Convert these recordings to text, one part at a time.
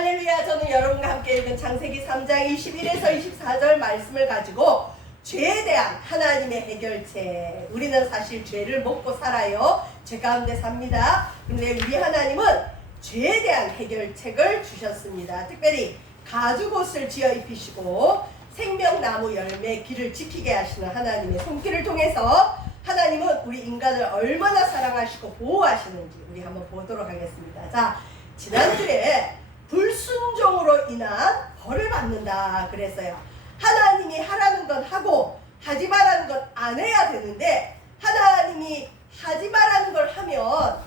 할렐루야. 저는 여러분과 함께 읽은 창세기 3장 21에서 24절 말씀을 가지고 죄에 대한 하나님의 해결책. 우리는 사실 죄를 먹고 살아요. 죄 가운데 삽니다. 그런데 우리 하나님은 죄에 대한 해결책을 주셨습니다. 특별히 가죽옷을 지어 입히시고 생명나무 열매 길을 지키게 하시는 하나님의 손길을 통해서 하나님은 우리 인간을 얼마나 사랑하시고 보호하시는지 우리 한번 보도록 하겠습니다. 자, 지난주에 불순종으로 인한 벌을 받는다 그랬어요. 하나님이 하라는 건 하고 하지 말라는 건 안 해야 되는데 하나님이 하지 말라는 걸 하면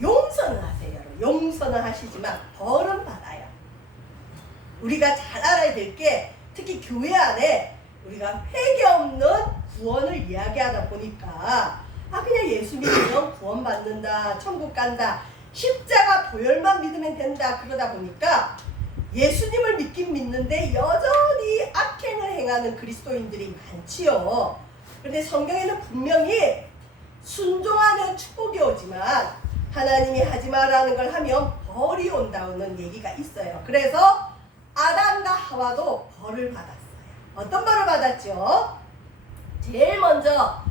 용서는 하세요. 여러분. 용서는 하시지만 벌은 받아요. 우리가 잘 알아야 될 게 특히 교회 안에 우리가 회개 없는 구원을 이야기하다 보니까 그냥 예수 믿으면 구원 받는다, 천국 간다, 십자가 보혈만 믿으면 된다 그러다 보니까 예수님을 믿긴 믿는데 여전히 악행을 행하는 그리스도인들이 많지요. 그런데 성경에는 분명히 순종하면 축복이 오지만 하나님이 하지 말라는 걸 하면 벌이 온다는 얘기가 있어요. 그래서 아담과 하와도 벌을 받았어요. 어떤 벌을 받았죠? 제일 먼저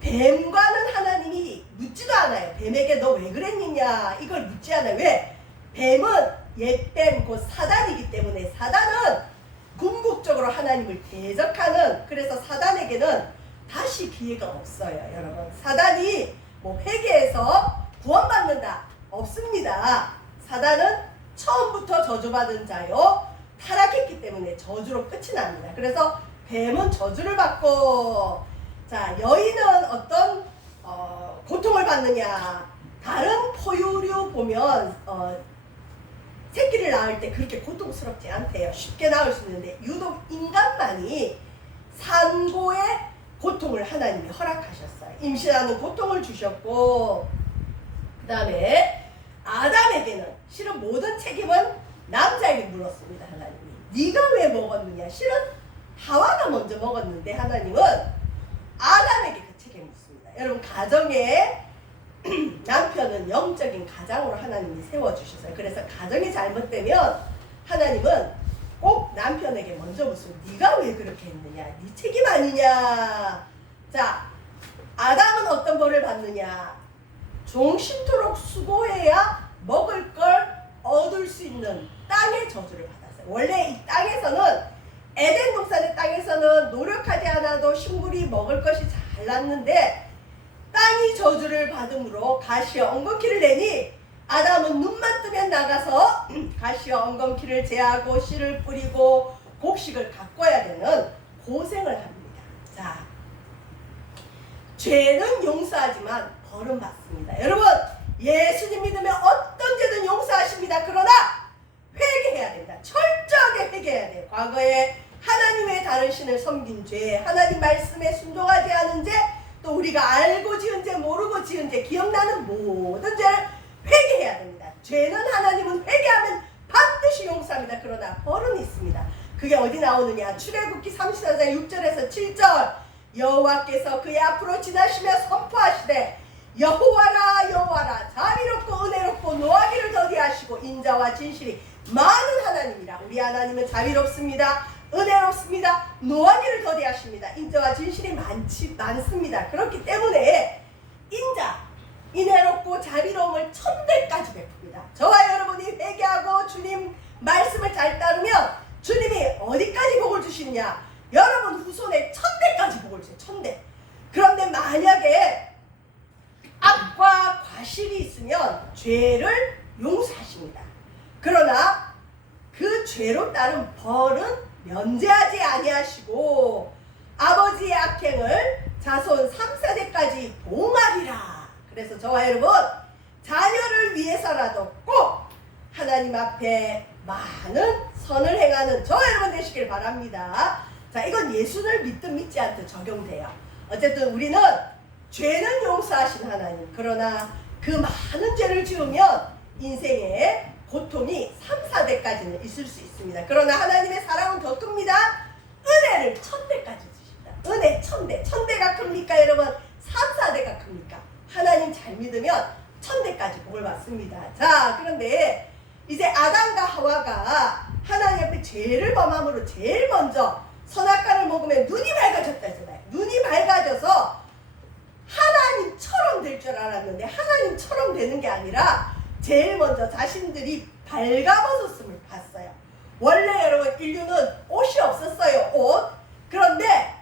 뱀과는 하나님이 묻지도 않아요. 뱀에게 너 왜 그랬느냐 이걸 묻지 않아요. 왜? 뱀은 옛뱀 곧 사단이기 때문에 사단은 궁극적으로 하나님을 대적하는, 그래서 사단에게는 다시 기회가 없어요. 여러분, 사단이 뭐 회개해서 구원받는다 없습니다. 사단은 처음부터 저주받은 자요, 타락했기 때문에 저주로 끝이 납니다. 그래서 뱀은 저주를 받고, 자, 여인은 어떤 고통을 받느냐, 다른 포유류 보면 새끼를 낳을 때 그렇게 고통스럽지 않대요. 쉽게 낳을 수 있는데 유독 인간만이 산고의 고통을 하나님이 허락하셨어요. 임신하는 고통을 주셨고, 그 다음에 아담에게는 실은 모든 책임은 남자에게 물었습니다. 하나님이 네가 왜 먹었느냐. 실은 하와가 먼저 먹었는데 하나님은 아담에게 그 책임을 묻습니다. 여러분, 가정에 남편은 영적인 가장으로 하나님이 세워주셨어요. 그래서 가정이 잘못되면 하나님은 꼭 남편에게 먼저 묻습니다. 네가 왜 그렇게 했느냐, 네 책임 아니냐. 자, 아담은 어떤 벌을 받느냐, 종신토록 수고해야 먹을 걸 얻을 수 있는 땅의 저주를 받았어요. 원래 이 땅에서는, 에덴 동산의 땅에서는 노력하지 않아도 식물이 먹을 것이 잘 났는데 땅이 저주를 받음으로 가시와 엉겅퀴를 내니 아담은 눈만 뜨면 나가서 가시와 엉겅퀴를 제하고 씨를 뿌리고 곡식을 가꿔야 되는 고생을 합니다. 자, 죄는 용서하지만 벌은 받습니다. 여러분, 예수님 믿으면 어떤 죄든 용서하십니다. 그러나 회개해야 됩니다. 철저하게 회개해야 돼요. 과거에 하나님의 다른 신을 섬긴 죄, 하나님 말씀에 순종하지 않은 죄, 또 우리가 알고 지은 죄, 모르고 지은 죄, 기억나는 모든 죄를 회개해야 됩니다. 죄는 하나님은 회개하면 반드시 용서합니다. 그러나 벌은 있습니다. 그게 어디 나오느냐, 출애굽기 34장 6절에서 7절, 여호와께서 그의 앞으로 지나시며 선포하시되 여호와라 여호와라, 자비롭고 은혜롭고 노하기를 더디하시고 인자와 진실이 많은 하나님이라. 우리 하나님은 자비롭습니다, 은혜롭습니다, 노하기를 더디하십니다. 인자와 진실이 많습니다. 그렇기 때문에 인자, 은혜롭고 자비로움을 1000배까지 베풉니다. 저와 여러분이 회개하고 주님 말씀을 잘 따르면 주님이 어디까지 복을 주시느냐, 여러분 후손에 1000배까지 복을 주세요. 1000배. 그런데 만약에 악과 과실이 있으면 죄를 용서하십니다. 그러나 그 죄로 따른 벌은 면제하지 아니하시고 아버지의 악행을 자손 3, 4대까지 봉하리라. 그래서 저와 여러분, 자녀를 위해서라도 꼭 하나님 앞에 많은 선을 행하는 저와 여러분 되시길 바랍니다. 자, 이건 예수를 믿든 믿지 않든 적용돼요. 어쨌든 우리는 죄는 용서하신 하나님, 그러나 그 많은 죄를 지으면 인생에 고통이 3, 4대까지는 있을 수 있습니다. 그러나 하나님의 사랑은 더 큽니다. 은혜를 1000배까지 주십니다. 은혜 1000대. 1000대가 큽니까 여러분? 3, 4대가 큽니까? 하나님 잘 믿으면 1000대까지 복을 받습니다. 자, 그런데 이제 아담 하와가 하나님 앞에 죄를 범함으로 제일 먼저 선악과를 먹으면 눈이 밝아졌다 했잖아요. 눈이 밝아져서 하나님처럼 될 줄 알았는데 하나님처럼 되는 게 아니라 제일 먼저 자신들이 발가벗었음을 봤어요. 원래 여러분 인류는 옷이 없었어요. 옷. 그런데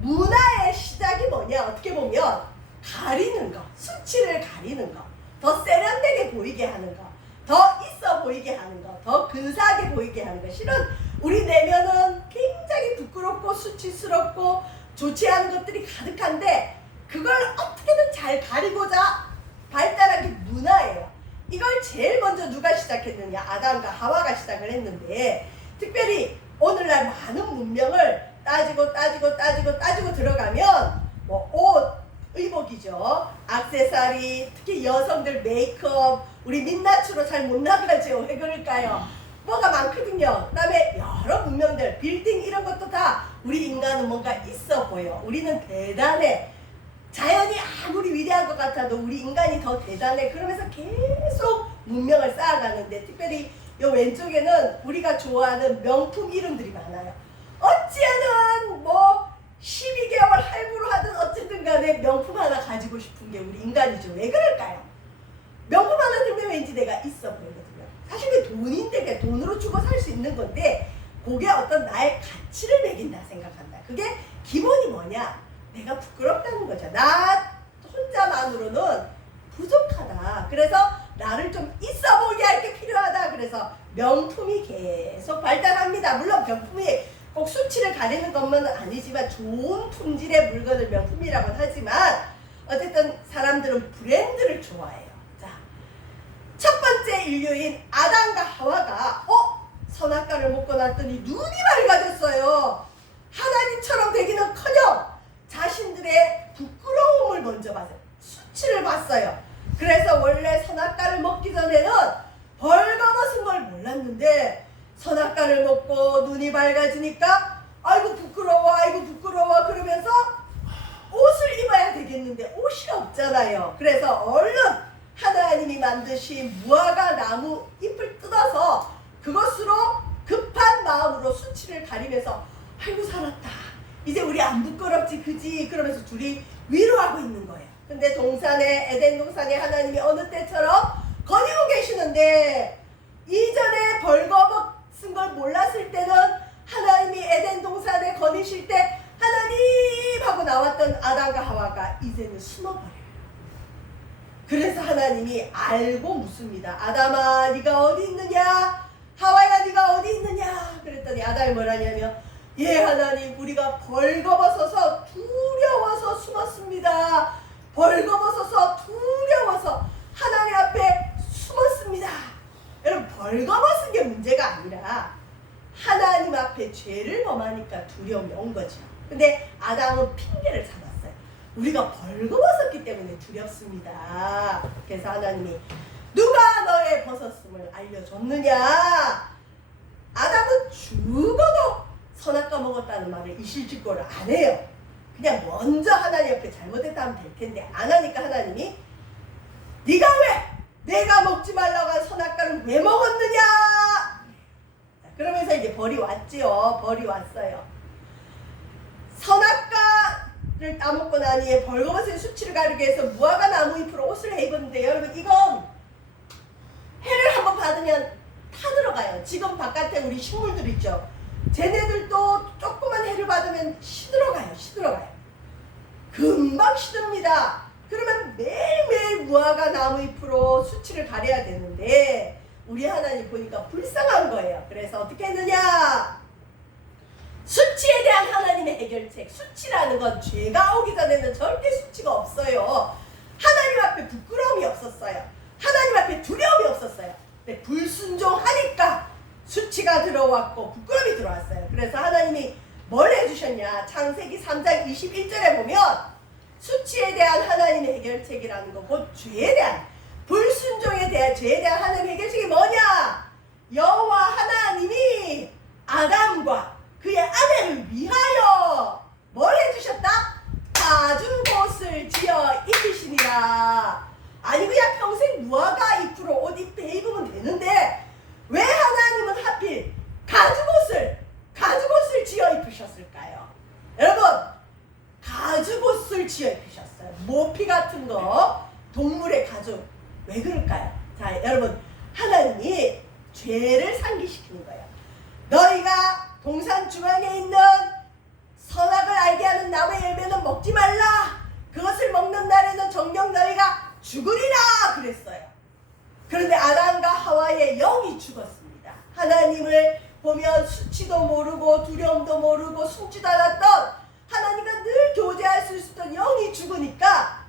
문화의 시작이 뭐냐? 어떻게 보면 가리는 거, 수치를 가리는 거, 더 세련되게 보이게 하는 거, 더 있어 보이게 하는 거, 더 근사하게 보이게 하는 거. 실은 우리 내면은 굉장히 부끄럽고 수치스럽고 좋지 않은 것들이 가득한데 그걸 어떻게든 잘 가리고자 발달한 게 문화예요. 이걸 제일 먼저 누가 시작했느냐? 아담과 하와가 시작을 했는데 특별히 오늘날 많은 문명을 따지고 들어가면 뭐 옷, 의복이죠. 액세서리, 특히 여성들 메이크업, 우리 민낯으로 잘 못 나가죠. 왜 그럴까요? 뭐가 많거든요. 그 다음에 여러 문명들, 빌딩 이런 것도 다 우리 인간은 뭔가 있어 보여. 우리는 대단해. 자연이 아무리 위대한 것 같아도 우리 인간이 더 대단해. 그러면서 계속 문명을 쌓아가는데 특별히 요 왼쪽에는 우리가 좋아하는 명품 이름들이 많아요. 어찌하든 뭐 12개월 할부로 하든 어쨌든 간에 명품 하나 가지고 싶은 게 우리 인간이죠. 왜 그럴까요? 명품 하나 들면 왠지 내가 있어 보이거든요. 사실 그 돈인데 그냥 돈으로 주고 살 수 있는 건데 그게 어떤 나의 가치를 매긴다 생각한다. 그게 기본이 뭐냐? 내가 부끄럽다는 거죠. 나 혼자만으로는 부족하다. 그래서 나를 좀 있어 보이게 할 게 필요하다. 그래서 명품이 계속 발달합니다. 물론 명품이 꼭 수치를 가리는 것만은 아니지만 좋은 품질의 물건을 명품이라고 하지만 어쨌든 사람들은 브랜드를 좋아해요. 자, 첫 번째 인류인 아담과 하와가 선악과를 먹고 났더니 눈이 밝아졌어요. 하나님처럼 되기는커녕 자신들의 부끄러움을 먼저 봤어요. 수치를 봤어요. 그래서 원래 선악과를 먹기 전에는 벌거벗은 걸 몰랐는데 선악과를 먹고 눈이 밝아지니까 아이고 부끄러워 그러면서 옷을 입어야 되겠는데 옷이 없잖아요. 그래서 얼른 하나님이 만드신 무화과 나무 잎을 뜯어서 그것으로 급한 마음으로 수치를 가리면서 아이고 살았다. 이제 우리 안 부끄럽지 그지? 그러면서 둘이 위로하고 있는 거예요. 근데 에덴 동산에 하나님이 어느 때처럼 거니고 계시는데 이전에 벌거벗은 걸 몰랐을 때는 하나님이 에덴 동산에 거니실 때 하나님 하고 나왔던 아담과 하와가 이제는 숨어버려요. 그래서 하나님이 알고 묻습니다. 아담아 네가 어디 있느냐? 하와야 네가 어디 있느냐? 그랬더니 아담이 뭐라냐면 예 하나님 우리가 벌거벗어서 두려워서 숨었습니다. 벌거벗어서 두려워서 하나님 앞에 숨었습니다. 여러분 벌거벗은 게 문제가 아니라 하나님 앞에 죄를 범하니까 두려움이 온 거죠. 근데 아담은 핑계를 잡았어요. 우리가 벌거벗었기 때문에 두렵습니다. 그래서 하나님이 누가 너의 벗었음을 알려줬느냐? 아담은 죽어도 선악과 먹었다는 말을 이실직고를 안 해요. 그냥 먼저 하나님 앞에 잘못했다 하면 될 텐데 안 하니까 하나님이 네가 왜 내가 먹지 말라고 한 선악과를 왜 먹었느냐? 그러면서 이제 벌이 왔지요. 벌이 왔어요. 선악과를 따먹고 나니 벌거벗은 수치를 가리기 위해서 무화과 나무 잎으로 옷을 입었는데 여러분 이건 해를 한번 받으면 타들어가요. 지금 바깥에 우리 식물들 있죠. 쟤네들도 조그만 해를 받으면 시들어가요. 금방 시듭니다. 그러면 매일매일 무화과 나무 잎으로 수치를 가려야 되는데 우리 하나님 보니까 불쌍한 거예요. 그래서 어떻게 했느냐? 수치에 대한 하나님의 해결책. 수치라는 건 죄가 오기 전에는 절대 수치가 없어요. 하나님 앞에 부끄러움이 없었어요. 하나님 앞에 두려움이 없었어요. 근데 불순종하니까 수치가 들어왔고 부끄러움이 들어왔어요. 그래서 하나님이 뭘 해주셨냐? 창세기 3장 21절에 보면 수치에 대한 하나님의 해결책이라는 거, 곧 죄에 대한, 불순종에 대한 죄에 대한 하나님의 해결책이 뭐냐? 여호와 하나님이 아담과 그의 아내를 위하여 뭘 해주셨다? 가죽옷을 지어 입히시니라. 아니 그냥 평생 무화과 잎으로 옷 입히면 되는데 왜 하나님 죄를 상기시키는 거예요. 너희가 동산 중앙에 있는 선악을 알게 하는 나무의 열매는 먹지 말라. 그것을 먹는 날에는 정녕 너희가 죽으리라 그랬어요. 그런데 아담과 하와의 영이 죽었습니다. 하나님을 보면 수치도 모르고 두려움도 모르고 숨지도 않았던 하나님과 늘 교제할 수 있었던 영이 죽으니까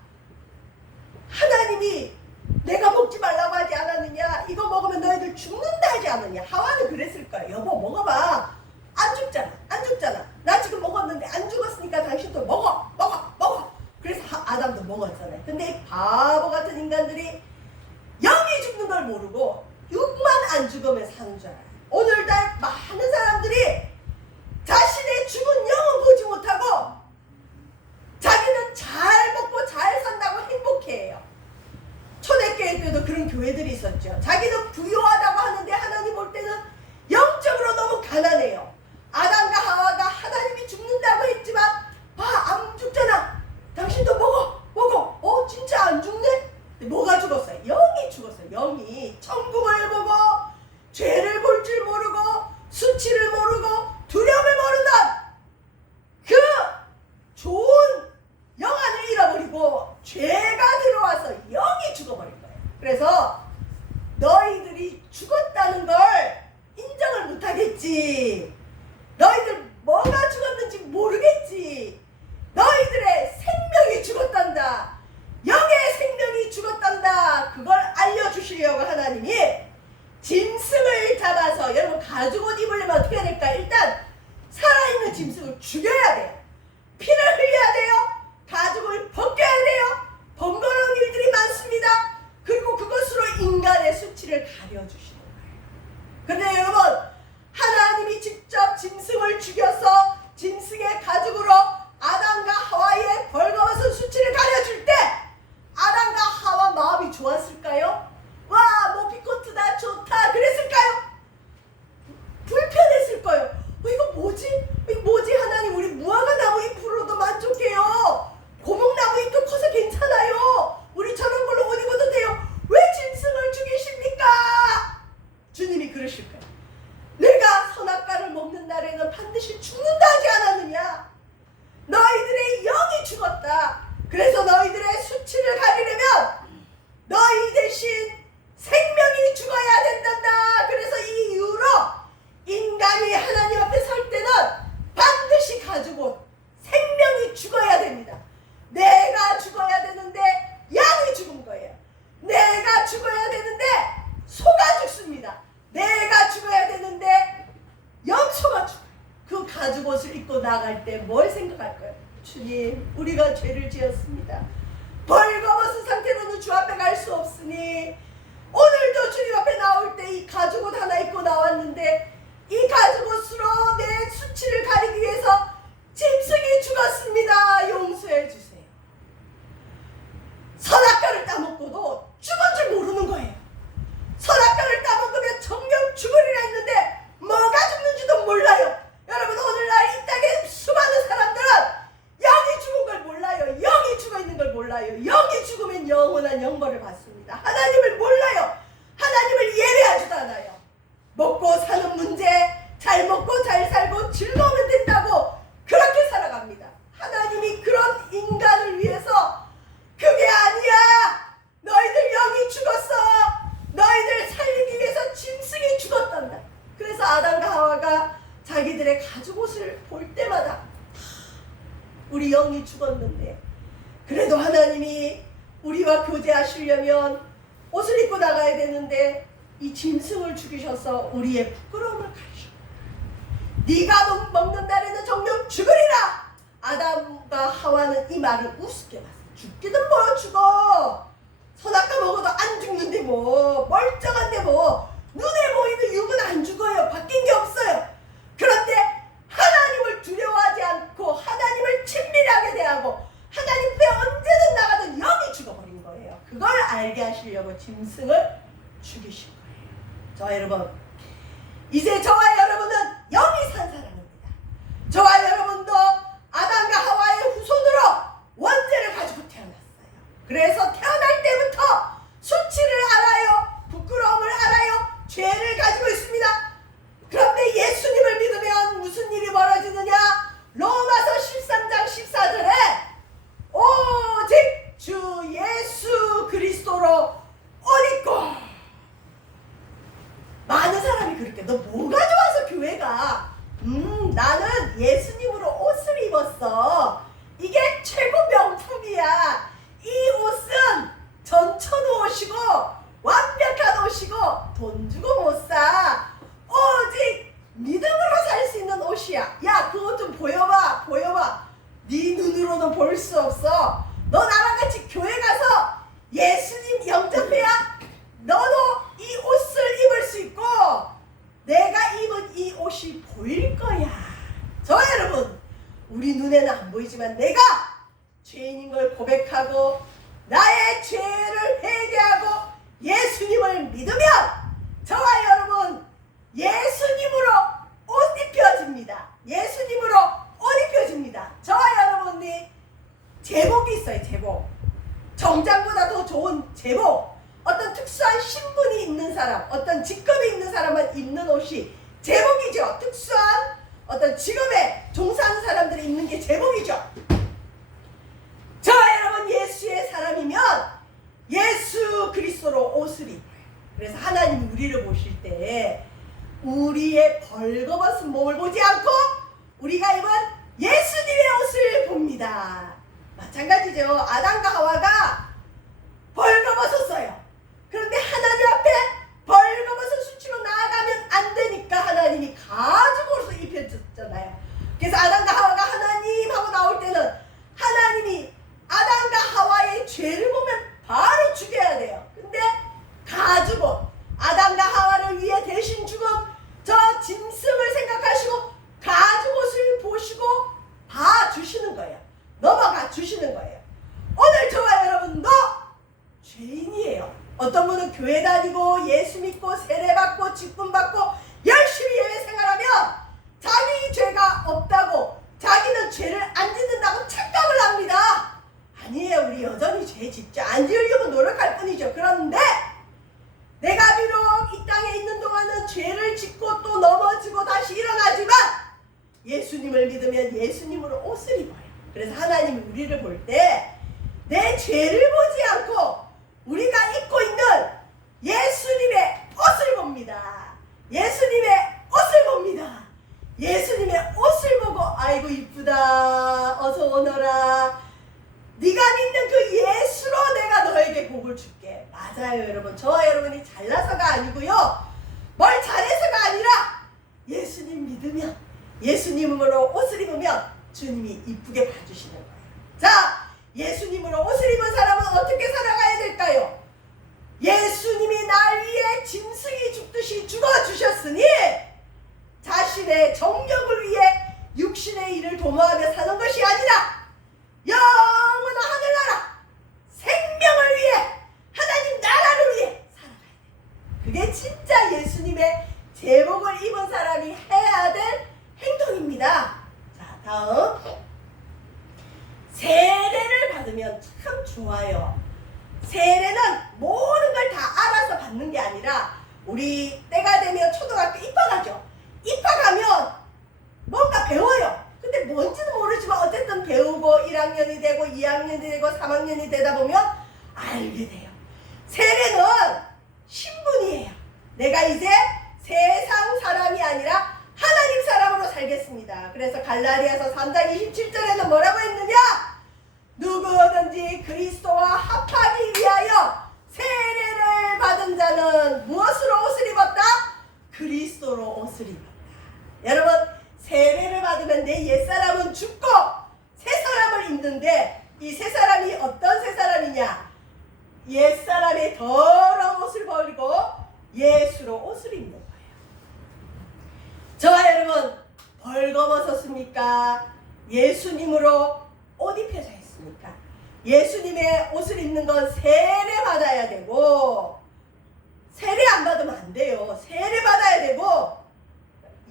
하나님이 내가 먹지 말라고 하지 않았느냐, 이거 먹으면 너희들 죽는다 하지 않느냐. 하와는 그랬을 거야. 여보 먹어봐. 안 죽잖아. 나 지금 먹었는데 안 죽었으니까 당신도 먹어. 그래서 아담도 먹었잖아요. 근데 이 바보 같은 인간들이 영이 죽는 걸 모르고 육만 안 죽으면 사는 줄 알아요. 오늘날 많은 사람들이 자신의 죽은 영은 보지 못하고 자기는 잘 먹고 잘 산다고 행복해해요. 초대교회 때도 그런 교회들이 있었죠. 자기는 부유하다고 하는데 하나님 볼 때는 영적으로 너무 가난해요. 아담과 하와가 하나님이 죽는다고 했지만 안 죽잖아. 당신도 먹어. 진짜 안 죽네? 뭐가 죽었어요? 영이 죽었어요. 영이 천국을 보고 죄를 볼 줄 모르고 수치를 모르고 두려움을 모르는 그 좋은 영안을 잃어버리고 죄가 들어와서 영이 죽어버린 거예요. 그래서 너희들이 죽었다는 걸 인정을 못하겠지. 너희들 뭐가 죽었는지 모르겠지. 너희들의 생명이 죽었단다. 영의 생명이 죽었단다. 그걸 알려주시려고 하나님이 짐승을 잡아서, 여러분 가죽옷 입으려면 어떻게 해야 될까? 일단 살아있는 짐승을 죽여야 돼요. 피를 흘려야 돼요. 가죽을 벗겨야 돼요. 번거로운 일들이 많습니다. 그리고 그것으로 인간의 수치를 가려주시는 거예요. 그런데 여러분, 하나님이 직접 짐승을 죽여서 짐승의 가죽으로 아담과 하와의 벌거벗은 수치를 가려줄 때 아담과 하와 마음이 좋았을까요? 와, 뭐 피코트다, 좋다 그랬을까요? 불편했을 거예요. 이거 뭐지 하나님, 우리 무화과 나무 잎으로도 만족해요. 고목나무 잎도 커서 괜찮아요. 우리 저런 걸로 옷 입어도 돼요. 왜 짐승을 죽이십니까? 주님이 그러실 거예요. 내가 선악과를 먹는 날에는 반드시 죽는다 하지 않았느냐? 너희들의 영이 죽었다. 그래서 너희들의 수치를 가리려면 너희 대신 생명이 죽어야 된단다. 그래서 이 이유로 인간이 하나님 앞에 설 때는 반드시 가지고 생명이 죽어야 됩니다. 내가 죽어야 되는데 양이 죽은 거예요. 내가 죽어야 되는데 소가 죽습니다. 내가 죽어야 되는데 염소가 죽어요. 그 가죽옷을 입고 나갈 때 뭘 생각할까요? 주님, 우리가 죄를 지었습니다. 벌거벗은 상태로는 주 앞에 갈 수 없으니 오늘도 주님 앞에 나올 때 이 가죽옷 하나 입고 나왔는데 이 가죽옷으로 내 수치를 가리기 위해서 짐승이 죽었습니다. 용서해 주세요. 선악과를 따먹고도 죽은 줄 모르는 거예요. 선악과를 따먹으면 정녕 죽으리라 했는데 뭐가 죽는지도 몰라요. 여러분, 오늘날 이 땅에 수많은 사람들은 영이 죽은 걸 몰라요. 영이 죽어 있는 걸 몰라요. 영이 죽으면 영원한 영벌을 받습니다. 하나님을 몰라요. 하나님을 예배하지도 않아요. 먹고 사는 문제, 잘 먹고 잘 살고 즐거우면 된다고 그렇게 살아갑니다. 하나님이 그런 인간을 위해서 그게 아니야. 너희들 영이 죽었어. 너희들 살리기 위해서 짐승이 죽었단다. 그래서 아담과 하와가 자기들의 가죽옷을 볼 때마다 우리 영이 죽었는데 그래도 하나님이 우리와 교제하시려면 옷을 입고 나가야 되는데 이 짐승을 죽이셔서 우리의 부끄러움을 가리셨다. 네가 먹는 날에는 정녕 죽으리라. 아담과 하와는 이 말을 우습게 봤어요. 죽기는 뭐 죽어. 선악과 먹어도 안 죽는데 뭐, 멀쩡한데 뭐, 눈에 보이는 육은 안 죽어요. 바뀐 게 없어요. 그런데 하나님을 두려워하지 않고 하나님을 친밀하게 대하고 하나님 앞에 언제든 나가던 영이 죽어버린 거예요. 그걸 알게 하시려고 짐승을 죽이신 거예요. 저와 여러분, 이제 저와 여러분은 영이 산 사람입니다. 저와 여러분도 아담과 하와의 후손으로 원죄를 가지고 태어났어요. 그래서 태어날 때부터 수치를 알아요. 부끄러움을 알아요. 죄를 가지고 그러니까 너 뭐가 좋아서 교회가? 나는 예수님으로 옷을 입었어. 이게 최고 명품이야. 이 옷은 전천 옷이고 완벽한 옷이고 돈 주고 못 사. 오직 믿음으로 살 수 있는 옷이야. 야, 그거 좀 보여봐. 네 눈으로는 볼 수 없어. 너 나랑 같이 교회 가서 예수님 영접해야 너도 이 옷을 입을 수 있고 내가 입은 이 옷이 보일 거야. 저 여러분, 우리 눈에는 안 보이지만 내가 죄인인 걸 고백하고 나의 죄를 회개하고 예수님을 믿으면 저와 여러분 예수님으로 옷 입혀집니다. 예수님으로 옷 입혀집니다. 저와 여러분이 제복이 있어요. 제복. 정장보다 더 좋은 제복. 어떤 특수한 신분이 있는 사람, 어떤 직급이 있는 사람만 입는 옷이 제복이죠. 특수한 어떤 직업에 종사하는 사람들이 입는 게 제복이죠. 저와 여러분 예수의 사람이면 예수 그리스도로 옷을 입어요. 그래서 하나님이 우리를 보실 때 우리의 벌거벗은 몸을 보지 않고 우리가 입은 예수님의 옷을 봅니다. 마찬가지죠. 아담과 하와가 벌거벗었어요. 그런데 하나님 앞에 벌거벗은 수치로 나아가면 안 되니까 하나님이 가죽 옷을 입혀줬잖아요. 그래서 아담과 하와가 하나님하고 나올 때는 하나님이 아담과 하와의 죄를 보면 바로 죽여야 돼요. 근데 가죽 옷, 아담과 하와를 위해 대신 죽은 저 짐승을 생각하시고 가죽 옷을 보시고 봐주시는 거예요. 넘어가 주시는 거예요. 오늘 저와 여러분도 죄인이에요. 어떤 분은 교회 다니고 예수 믿고 세례받고 직분받고 열심히 예배 생활하면 자기 죄가 없다고 자기는 죄를 안 짓는다고 착각을 합니다. 아니에요. 우리 여전히 죄 짓죠. 안 지으려고 노력할 뿐이죠. 그런데 내가 비록 이 땅에 있는 동안은 죄를 짓고 또 넘어지고 다시 일어나지만 예수님을 믿으면 예수님으로 옷을 입어요. 그래서 하나님이 우리를 볼 때 내 죄를 보지 않고 우리가 입고 있는 예수님의 옷을 봅니다. 예수님의 옷을 봅니다. 예수님의 옷을 보고 아이고 이쁘다. 어서 오너라. 네가 믿는 그 예수로 내가 너에게 복을 줄게. 맞아요 여러분. 저와 여러분이 잘나서가 아니고요. 뭘 잘해서가 아니라 예수님 믿으면 예수님으로 옷을 입으면 주님이 이쁘게 봐주시는 거예요. 자, 예수님으로 옷을 입은 사람은 어떻게 살아가야 될까요? 예수님이 날 위해 짐승이 죽듯이 죽어주셨으니 자신의 정력을 위해 육신의 일을 도모하며 사는 것이 아니라 영원한 하늘나라 생명을 위해 하나님 나라를 위해 살아가야 돼요. 그게 진짜 예수님의 제복을 입은 사람이 해야 될 행동입니다. 자, 다음 세례를 받으면 참 좋아요. 세례는 모든 걸 다 알아서 받는 게 아니라 우리 때가 되면 초등학교 입학하죠. 입학하면 뭔가 배워요. 근데 뭔지는 모르지만 어쨌든 배우고 1학년이 되고 2학년이 되고 3학년이 되다 보면 알게 돼요. 세례는 신분이에요. 내가 이제 세상 사람이 아니라 하나님 사람으로 살겠습니다. 그래서 갈라디아서 3장 27절에는 뭐라고 했느냐? 누구든지 그리스도와 합하기 위하여 세례를 받은 자는 무엇으로 옷을 입었다? 그리스도로 옷을 입었다. 여러분 세례를 받으면 내 옛사람은 죽고 새 사람을 입는데 이 새 사람이 어떤 새 사람이냐? 옛사람의 더러운 옷을 버리고 예수로 옷을 입는 거예요. 저와 여러분 벌거벗었습니까? 예수님으로 옷 입혀져 있습니까? 예수님의 옷을 입는 건 세례 받아야 되고 세례 안 받으면 안 돼요. 세례 받아야 되고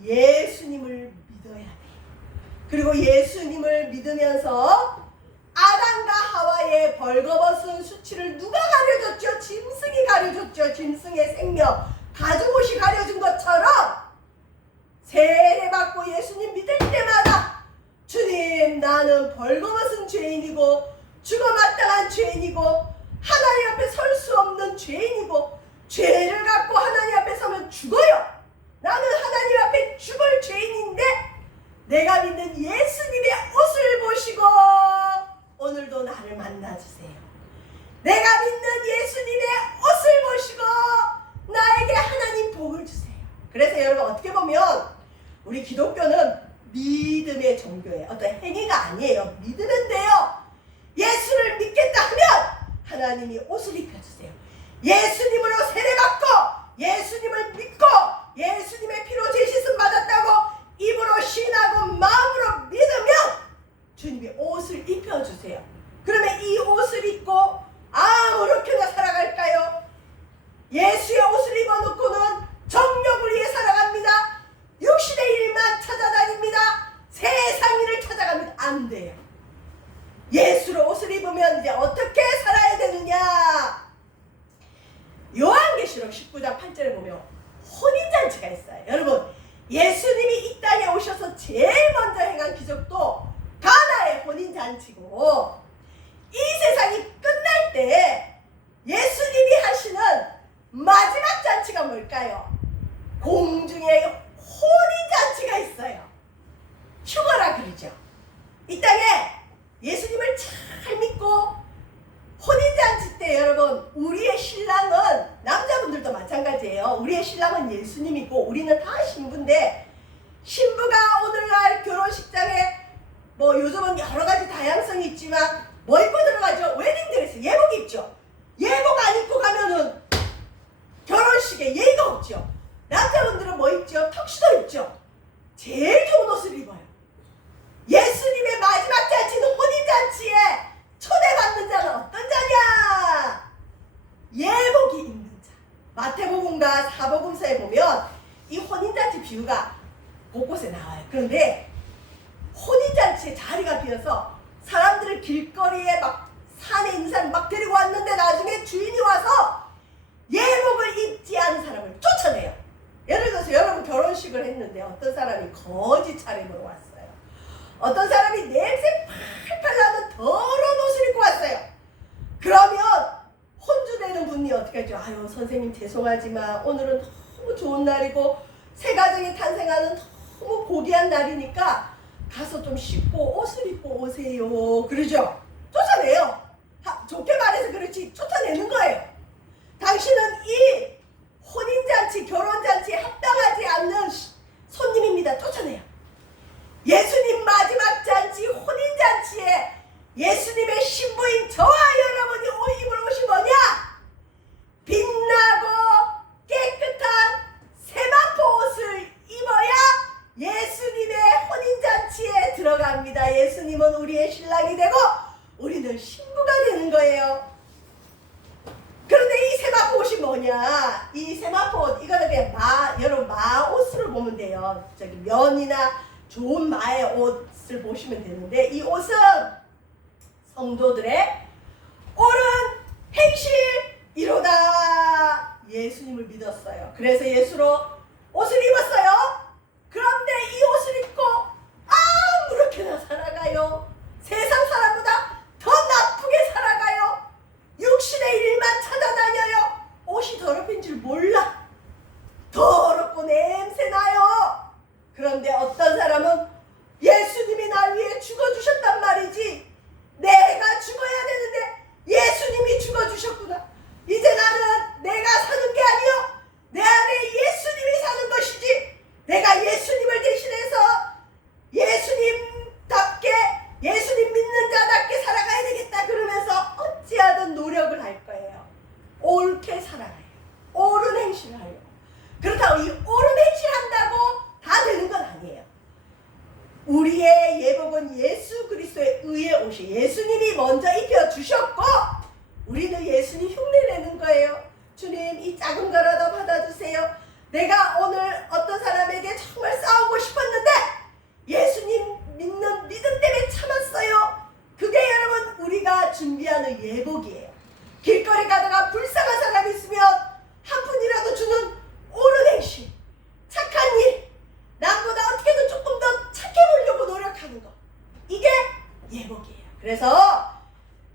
예수님을 믿어야 돼요. 그리고 예수님을 믿으면서 아담과 하와의 벌거벗은 수치를 누가 가려줬죠? 짐승이 가려줬죠. 짐승의 생명 가죽옷이 가려준 것처럼 세례받고 예수님 믿을 때마다 주님 나는 벌거벗은 죄인이고 죽어마땅한 죄인이고 하나님 앞에 설 수 없는 죄인이고 죄를 갖고 하나님 앞에 서면 죽어요. 나 그래서 여러분 어떻게 보면 우리 기독교는 믿음의 종교예요. 어떤 행위가 아니에요. 믿으면 돼요. 예수를 믿겠다 하면 하나님이 옷을 입혀주세요. 예수님으로 세례받고 예수님을 믿고 예수님의 피로 죄짓음 받았다고 입으로 신하고 마음으로 믿으면 주님이 옷을 입혀주세요. 그러면 이 옷을 입고 아무렇게나 살아갈까요? 예수의 옷을 입어놓고는 정욕을 위해 살아갑니다. 육신의 일만 찾아다닙니다. 세상 일을 찾아갑니다. 안 돼요. 예수로 옷을 입으면 이제 어떻게 살아야 되느냐? 요한계시록 19장 8절에 보면 혼인잔치가 있어요. 여러분, 예수님이 이 땅에 오셔서 제일 먼저 행한 기적도 가나의 혼인잔치고, 이 세상이 끝날 때 예수님이 하시는 마지막 잔치가 뭘까요? 공중에 혼인잔치가 있어요. 휴거라 그러죠. 이 땅에 예수님을 잘 믿고 혼인잔치 때 여러분, 우리의 신랑은, 남자분들도 마찬가지예요. 우리의 신랑은 예수님이고 우리는 다 신부인데, 신부가 오늘날 결혼식장에 뭐 요즘은 여러 가지 다양성이 있지만 뭐 입고 들어가죠? 웨딩드레스, 예복 입죠. 예복 안 입고 가면은 결혼식에 예의가 없죠. 남자분들은 뭐 입죠? 턱시도 입죠. 제일 좋은 옷을 입어요. 예수님의 마지막 잔치는 혼인잔치에 초대받는 자는 어떤 자냐? 예복이 입는 자. 마태복음과 사복음서에 보면 이 혼인잔치 비유가 곳곳에 나와요. 그런데 혼인잔치에 자리가 비어서 사람들을 길거리에 막 산에 있는 사람 막 데리고 왔는데 나중에 주인이 와서 예복을 입지 않은 사람을 쫓아내요. 예를 들어서 여러분 결혼식을 했는데 어떤 사람이 거지 차림으로 왔어요. 어떤 사람이 냄새 팔팔 나는 더러운 옷을 입고 왔어요. 그러면 혼주되는 분이 어떻게 하죠? 아유 선생님 죄송하지만 오늘은 너무 좋은 날이고 새 가정이 탄생하는 너무 고귀한 날이니까 가서 좀 씻고 옷을 입고 오세요. 그러죠? 쫓아내요. 좋게 말해서 그렇지 쫓아내는 거예요. 당신은 이 혼인잔치, 결혼잔치에 합당하지 않는 손님입니다. 쫓아내요. 예수님 마지막 잔치, 혼인잔치에 예수님의 신부인 저와 여러분이 입을 옷이 뭐냐? 빛나고 깨끗한 세마포 옷을 입어야 예수님의 혼인잔치에 들어갑니다. 예수님은 우리의 신랑이 되고 우리는 신부가 되는 거예요. 그런데 이 세마포 옷이 뭐냐? 이 세마포 옷, 이거는 그냥 여러분 마옷을 보면 돼요. 저기 면이나 좋은 마의 옷을 보시면 되는데, 이 옷은 성도들의 옳은 행실이로다. 예수님을 믿었어요. 그래서 예수로 옷을 입었어요. 그런데 이 옷을 입고 아무렇게나 살아가요. 세상 사람보다 더 나쁘게 살아가요. 육신의 일만 찾아다녀요. 옷이 더럽힌 줄 몰라. 더럽고 냄새나요. 그런데 어떤 사람은 예수님이 날 위해 죽어주셨단 말이지, 내가 죽어야 되는데 예수님이 죽어주셨구나. 이제 나는 내가 사는 게 아니요, 내 안에 예수님이 사는 것이지, 내가 예수님을 대신해서 예수님답게, 예수님 믿는 자답게 살아가야 되겠다. 그러면서 어찌하든 노력을 할 거예요. 옳게 살아가요. 옳은 행실을 하려고. 그렇다고 이 옳은 행실 한다고 다 되는 건 아니에요. 우리의 예복은 예수 그리스도의 의의 옷이 예수님이 먼저 입혀주셨고, 우리는 예수님 흉내내는 거예요. 주님, 이 작은 거라도 받아주세요. 내가 오늘 어떤 사람에게 정말 싸우고 싶었는데 예수님 믿는 믿음 때문에 참았어요. 그게 여러분 우리가 준비하는 예복이에요. 길거리 가다가 불쌍한 사람이 있으면 한 푼이라도 주는 옳은 행실, 착한 일, 남보다 어떻게든 조금 더 착해 보려고 노력하는 거, 이게 예복이에요. 그래서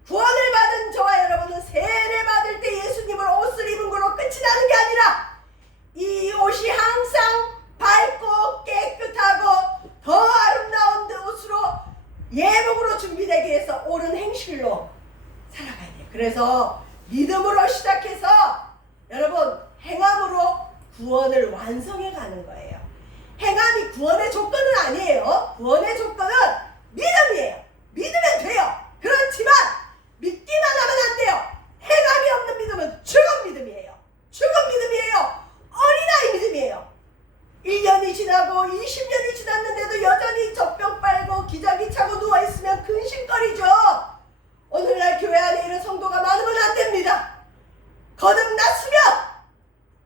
구원을 받은 저와 여러분은 세례 받을 때 예수님을 옷을 입은 걸로 끝이 나는 게 아니라 이 옷이 항상 밝고 깨끗하고 더 아름다운 옷으로 예복으로 준비되기 위해서 옳은 행실로 살아가야 돼요. 완성해 가는 거예요. 행함이 구원의 조건은 아니에요. 구원의 조건은 믿음이에요. 믿으면 돼요. 그렇지만 믿기만 하면 안 돼요. 행함이 없는 믿음은 죽은 믿음이에요. 죽은 믿음이에요. 어린아이 믿음이에요. 1년이 지나고 20년이 지났는데도 여전히 젖병 빨고 기저귀 차고 누워있으면 근심거리죠. 오늘날 교회 안에 이런 성도가 많으면 안 됩니다. 거듭났으면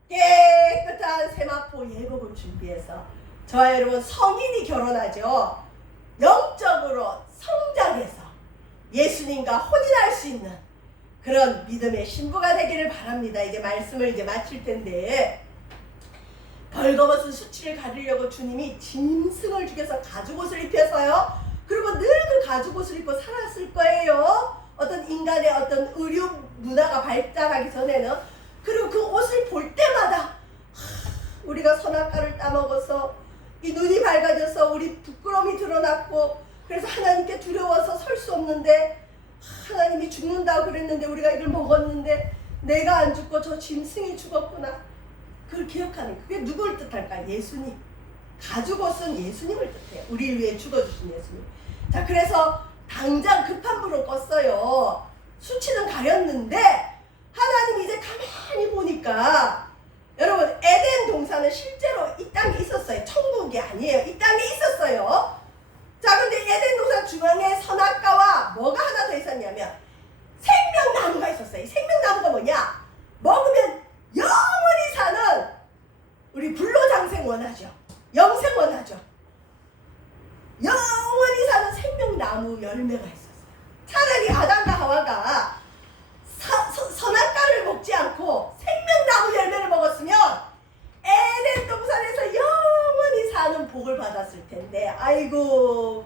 깨끗한 세마포 예복을 준비해서 저와 여러분 성인이 결혼하죠. 영적으로 성장해서 예수님과 혼인할 수 있는 그런 믿음의 신부가 되기를 바랍니다. 이제 말씀을 이제 마칠 텐데, 벌거벗은 수치를 가리려고 주님이 짐승을 죽여서 가죽옷을 입혀서요. 그리고 늘 그 가죽옷을 입고 살았을 거예요. 어떤 인간의 어떤 의류 문화가 발달하기 전에는. 그리고 그 옷을 볼 때마다 우리가 선악과를 따먹어서 이 눈이 밝아져서 우리 부끄러움이 드러났고, 그래서 하나님께 두려워서 설 수 없는데, 하나님이 죽는다고 그랬는데 우리가 이걸 먹었는데 내가 안 죽고 저 짐승이 죽었구나. 그걸 기억하는, 그게 누굴 뜻할까? 예수님. 가죽옷은 예수님을 뜻해요. 우리를 위해 죽어주신 예수님. 자, 그래서 당장 급한 불을 껐어요. 수치는 가렸는데 하나님이 이제 가만히 보니까, 여러분 에덴 동산은 실제로 이 땅에 있었어요. 천국이 아니에요. 이 땅에 있었어요. 자, 근데 에덴 동산 중앙에 선악과와 뭐가 하나 더 있었냐면 생명나무가 있었어요. 이 생명나무가 뭐냐? 먹으면 영원히 사는, 우리 불로장생 원하죠. 영생 원하죠. 영원히 사는 생명나무 열매가 있었어요. 차라리 아담과 하와가 선악과를 먹지 않고 생명나무 열매를 먹었으면 에덴 동산에서 영원히 사는 복을 받았을 텐데, 아이고,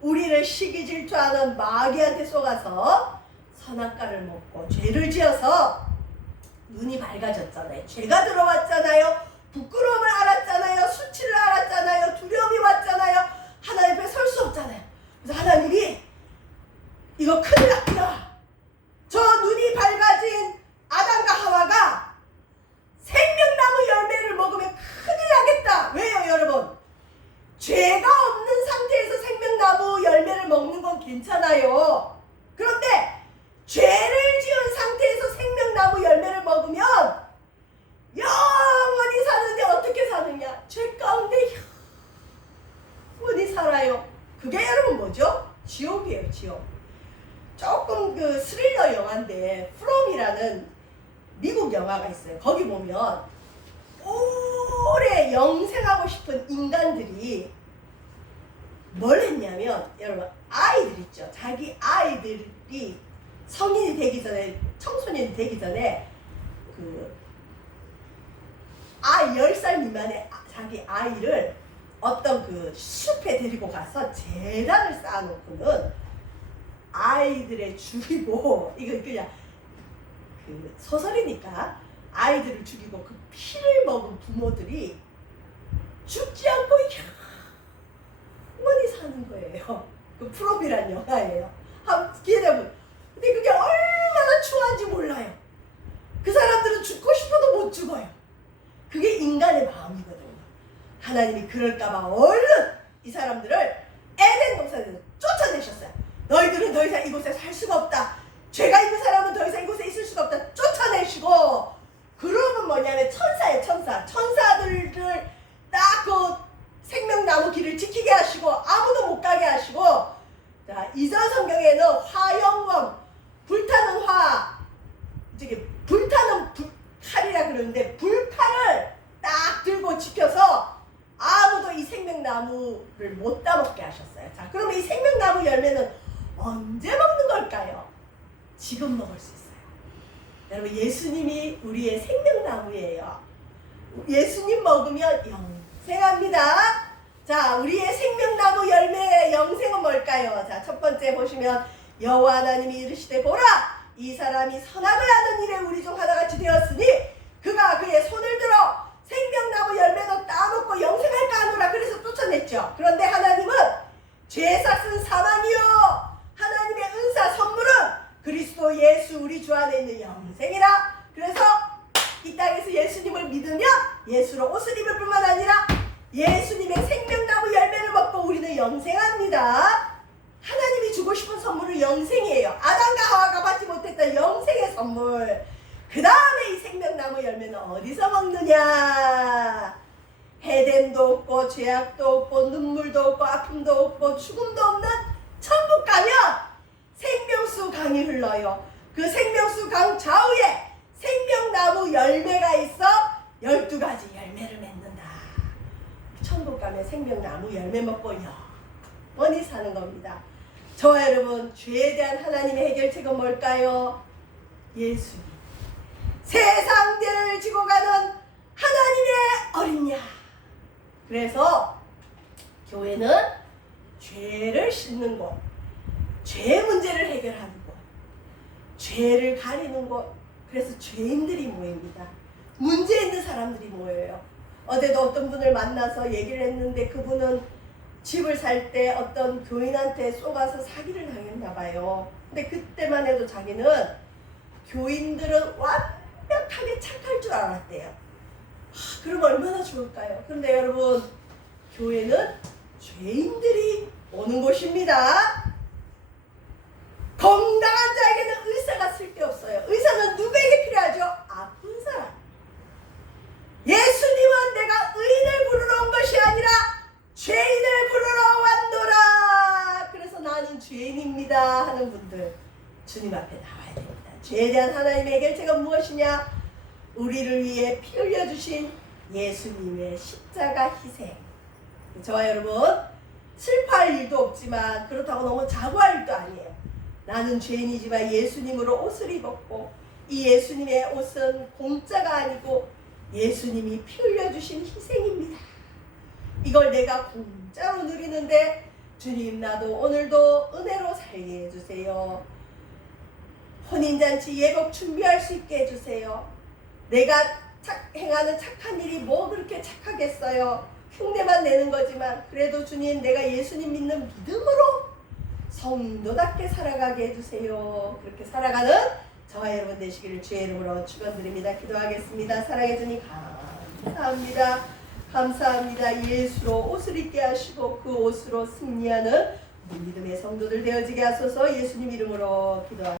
우리를 시기 질투하는 마귀한테 속아서 선악과를 먹고 죄를 지어서 눈이 밝아졌잖아요. 죄가 들어왔잖아요. 부끄러움을 알았잖아요. 수치를 알았잖아요. 두려움이 왔잖아요. 하나님 앞에 설 수 없잖아요. 그래서 하나님이 이거 큰일 났구나. 저 눈이 밝아진 아담과 하와가 생명나무 열매를 먹으면 큰일 나겠다. 왜요, 여러분? 죄가 없는 상태에서 생명나무 열매를 먹는 건 괜찮아요. 그런데 죄를 지은 상태에서 생명나무 열매를 먹으면 영원히 사는데 어떻게 사느냐? 죄 가운데 영원히 살아요. 그게 여러분 뭐죠? 지옥이에요, 지옥. 조금 그 스릴러 영화인데 프롬이라는 미국 영화가 있어요. 거기 보면 오래 영생하고 싶은 인간들이 뭘 했냐면, 여러분 아이들 있죠. 자기 아이들이 성인이 되기 전에, 청소년이 되기 전에 그 10살 미만의 자기 아이를 어떤 그 숲에 데리고 가서 제단을 쌓아놓고는 아이들의 죽이고, 이거 그냥 그 소설이니까 아이들을 죽이고 그 피를 먹은 부모들이 죽지 않고 영원히 사는 거예요. 그 프롬이란 영화예요. 한번 기회되면. 근데 그게 얼마나 추한지 몰라요. 그 사람들은 죽고 싶어도 못 죽어요. 그게 인간의 마음이거든요. 하나님이 그럴까봐 얼른 이 사람들을 에덴 동산에서 쫓아내셨어요. 너희들은 더 이상 이곳에 살 수가 없다. 죄가 있는 사람은 더 이상 이곳에 있을 수가 없다. 쫓아내시고, 그러면 뭐냐면 천사예요, 천사. 천사들을 딱 그 생명나무 길을 지키게 하시고 아무도 못 가게 하시고, 자, 이전 성경에는 화영검, 불타는 화, 저기 불타는 칼이라 그러는데 불칼을 딱 들고 지켜서 아무도 이 생명나무를 못 따먹게 하셨어요. 자, 그러면 이 생명나무 열매는 언제 먹는 걸까요? 지금 먹을 수 있어요. 여러분, 예수님이 우리의 생명나무예요. 예수님 먹으면 영생합니다. 자, 우리의 생명나무 열매의 영생은 뭘까요? 자, 첫 번째 보시면 여호와 하나님이 이르시되 보라, 이 사람이 선악을 하는 일에 우리 중 하나같이 되었으니 그가 그의 손을 들어 생명나무 열매도 따먹고 영생할까 하노라. 그래서 쫓아냈죠. 그런데 하나님은 죄 삭은 사망이요 하나님의 은사 선물은 그리스도 예수 우리 주 안에 있는 영생이라. 그래서 이 땅에서 예수님을 믿으면 예수로 옷을 입을 뿐만 뿐만 아니라 예수님의 생명나무 열매를 먹고 우리는 영생합니다. 하나님이 주고 싶은 선물은 영생이에요. 아담과 하와가 받지 못했던 영생의 선물. 그 다음에 이 생명나무 열매는 어디서 먹느냐? 해됨도 없고 죄악도 없고 눈물도 없고 아픔도 없고 죽음도 없는 천국 가면 생명수 강이 흘러요. 그 생명수 강 좌우에 생명나무 열매가 있어 12가지 열매를 맺는다. 천국 가면 생명나무 열매 먹고 영원히 사는 겁니다. 저와 여러분, 죄에 대한 하나님의 해결책은 뭘까요? 예수님. 세상들을 지고 가는 하나님의 어린 양. 그래서 교회는 죄를 씻는 곳, 죄 문제를 해결하는 곳, 죄를 가리는 곳. 그래서 죄인들이 모입니다. 문제 있는 사람들이 모여요. 어제도 어떤 분을 만나서 얘기를 했는데 그분은 집을 살 때 어떤 교인한테 쏘가서 사기를 당했나 봐요. 근데 그때만 해도 자기는 교인들은 완벽하게 착할 줄 알았대요. 그럼 얼마나 좋을까요? 그런데 여러분, 교회는 죄인들이 오는 곳입니다. 건강한 자에게는 의사가 쓸데없어요. 의사는 누구에게 필요하죠? 아픈 사람. 예수님은 내가 의인을 부르러 온 것이 아니라 죄인을 부르러 왔노라. 그래서 나는 죄인입니다 하는 분들, 주님 앞에 나와야 됩니다. 죄에 대한 하나님의 해결책은 무엇이냐? 우리를 위해 피 흘려주신 예수님의 십자가 희생. 저와 여러분, 슬퍼할 일도 없지만 그렇다고 너무 자부할 일도 아니에요. 나는 죄인이지만 예수님으로 옷을 입었고 이 예수님의 옷은 공짜가 아니고 예수님이 피 흘려주신 희생입니다. 이걸 내가 공짜로 누리는데 주님, 나도 오늘도 은혜로 살게 해주세요. 혼인잔치 예복 준비할 수 있게 해주세요. 내가 행하는 착한 일이 뭐 그렇게 착하겠어요. 흉내만 내는 거지만 그래도 주님, 내가 예수님 믿는 믿음으로 성도답게 살아가게 해주세요. 그렇게 살아가는 저와 여러분 되시기를 주의 이름으로 축원드립니다. 기도하겠습니다. 사랑해 주님 감사합니다. 감사합니다. 예수로 옷을 입게 하시고 그 옷으로 승리하는 믿음의 성도들 되어지게 하소서. 예수님 이름으로 기도합니다.